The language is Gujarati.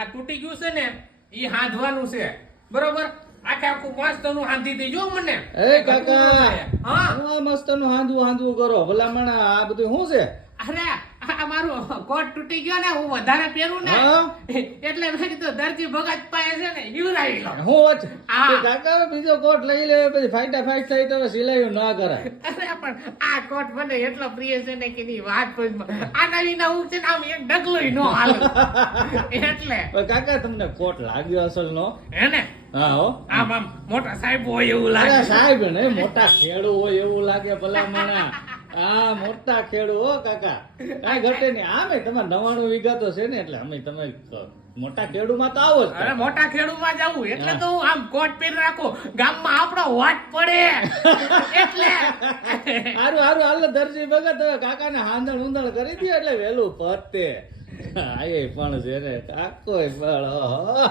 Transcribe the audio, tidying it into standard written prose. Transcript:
આ તૂટી ગયું છે ને ઈ હાંધવાનું છે બરોબર આખે આખું મસ્ત નું હાંધી દેજો મને એ કાકા હા હું આ મસ્ત નું હાંધવું કરો ભલામણ આ બધું શું છે અરે આ મારું કોટ તૂટી ગયો ને હું વધારે પહેરું ને હા? એટલે મેં કીધું દરજી ભગત પાસે છે ને હિવરાવી લો હું વાત હા. તે કાકા બીજો કોટ લઈ લે પછી ફાઈટા ફાઈટ થઈ તો સિલાઈ ના કરાય અરે પણ આ કોટ મને એટલો પ્રિય છે ને કે ની વાત કોઈ આના વિના હું છે ને આમ એક ડગલોય નો હાલ એટલે પણ કાકા તમને કોટ લાગ્યો અસલ નો હે ને હા હો આમ આમ મોટા સાહેબ હોય એવું અરે લાગે સાહેબ ને મોટા ખેડૂ હોય એવું લાગે ભલામણ આ મોટા ખેડૂ હો કાકા કાંઈ ઘટે નહીં આમે તમારે 99 વીઘા તો છે ને એટલે અમે તમે મોટા ખેડૂમાં તો આવો જ અરે કાકા. મોટા ખેડૂમાં જાવું એટલે તો હું આમ કોટ પહેરી રાખું ગામમાં આપણો વાટ પડે એટલે હારું હાલ દરજી ભગત હવે કાકાને હાંધણ ઊંધણ કરી દે એટલે વેલું પતે આ એ પણ છે ને કાકોય પણ ઓહો